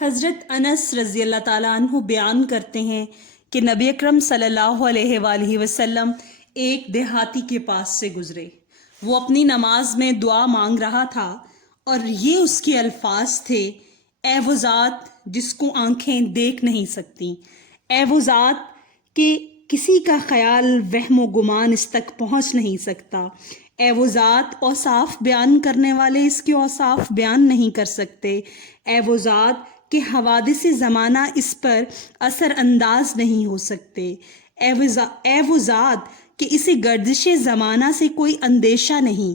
حضرت انس رضی اللہ تعالیٰ عنہ بیان کرتے ہیں کہ نبی اکرم صلی اللہ علیہ وآلہ وسلم ایک دیہاتی کے پاس سے گزرے۔ وہ اپنی نماز میں دعا مانگ رہا تھا اور یہ اس کے الفاظ تھے: اے وہ ذات جس کو آنکھیں دیکھ نہیں سکتی، اے وہ ذات کہ کسی کا خیال وہم و گمان اس تک پہنچ نہیں سکتا، اے وہ ذات اوصاف بیان کرنے والے اس کے اوصاف بیان نہیں کر سکتے، اے وہ ذات کہ حوادث زمانہ اس پر اثر انداز نہیں ہو سکتے، اے وہ ذات کہ اسے گردش زمانہ سے کوئی اندیشہ نہیں،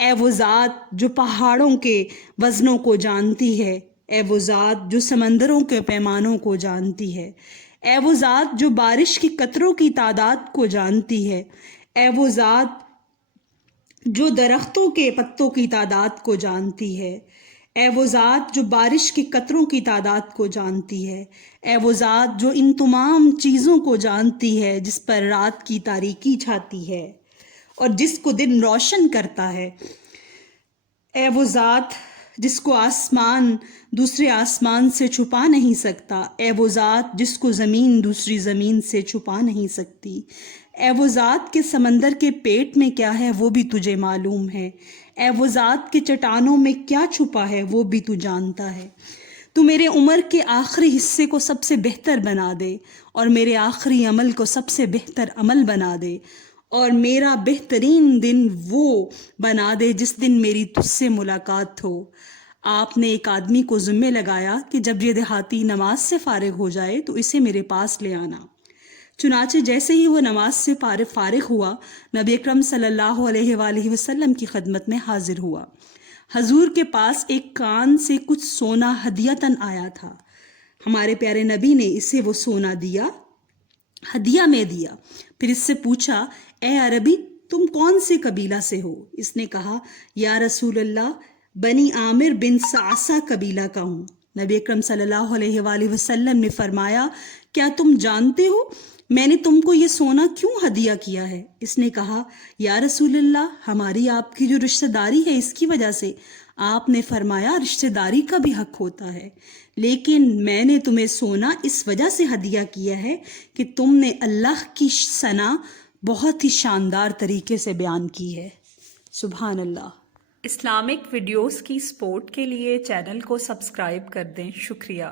اے وہ ذات جو پہاڑوں کے وزنوں کو جانتی ہے، اے وہ ذات جو سمندروں کے پیمانوں کو جانتی ہے، اے وہ ذات جو بارش کی قطروں کی تعداد کو جانتی ہے، اے وہ ذات جو درختوں کے پتوں کی تعداد کو جانتی ہے، اے وہ ذات جو بارش کے قطروں کی تعداد کو جانتی ہے، اے وہ ذات جو ان تمام چیزوں کو جانتی ہے جس پر رات کی تاریکی چھاتی ہے اور جس کو دن روشن کرتا ہے، اے وہ ذات جس کو آسمان دوسرے آسمان سے چھپا نہیں سکتا، اے وہ ذات جس کو زمین دوسری زمین سے چھپا نہیں سکتی، اے وہ ذات کے سمندر کے پیٹ میں کیا ہے وہ بھی تجھے معلوم ہے، اے وہ ذات کے چٹانوں میں کیا چھپا ہے وہ بھی تو جانتا ہے۔ تو میرے عمر کے آخری حصے کو سب سے بہتر بنا دے اور میرے آخری عمل کو سب سے بہتر عمل بنا دے اور میرا بہترین دن وہ بنا دے جس دن میری تجھ سے ملاقات ہو۔ آپ نے ایک آدمی کو ذمہ لگایا کہ جب یہ دیہاتی نماز سے فارغ ہو جائے تو اسے میرے پاس لے آنا۔ چنانچہ جیسے ہی وہ نماز سے فارغ ہوا، نبی اکرم صلی اللہ علیہ وآلہ وسلم کی خدمت میں حاضر ہوا۔ حضور کے پاس ایک کان سے کچھ سونا ہدیتاً آیا تھا۔ ہمارے پیارے نبی نے اسے وہ سونا دیا، ہدیہ میں دیا۔ پھر اس سے پوچھا: اے عربی، تم کون سے قبیلہ سے ہو؟ اس نے کہا: یا رسول اللہ، بنی عامر بن صعصع قبیلہ کا ہوں۔ نبی اکرم صلی اللہ علیہ وآلہ وسلم نے فرمایا: کیا تم جانتے ہو میں نے تم کو یہ سونا کیوں ہدیہ کیا ہے؟ اس نے کہا: یا رسول اللہ، ہماری آپ کی جو رشتہ داری ہے اس کی وجہ سے۔ آپ نے فرمایا: رشتہ داری کا بھی حق ہوتا ہے، لیکن میں نے تمہیں سونا اس وجہ سے ہدیہ کیا ہے کہ تم نے اللہ کی ثنا بہت ہی شاندار طریقے سے بیان کی ہے۔ سبحان اللہ۔ اسلامک ویڈیوز کی سپورٹ کے لیے چینل کو سبسکرائب کر دیں۔ شکریہ۔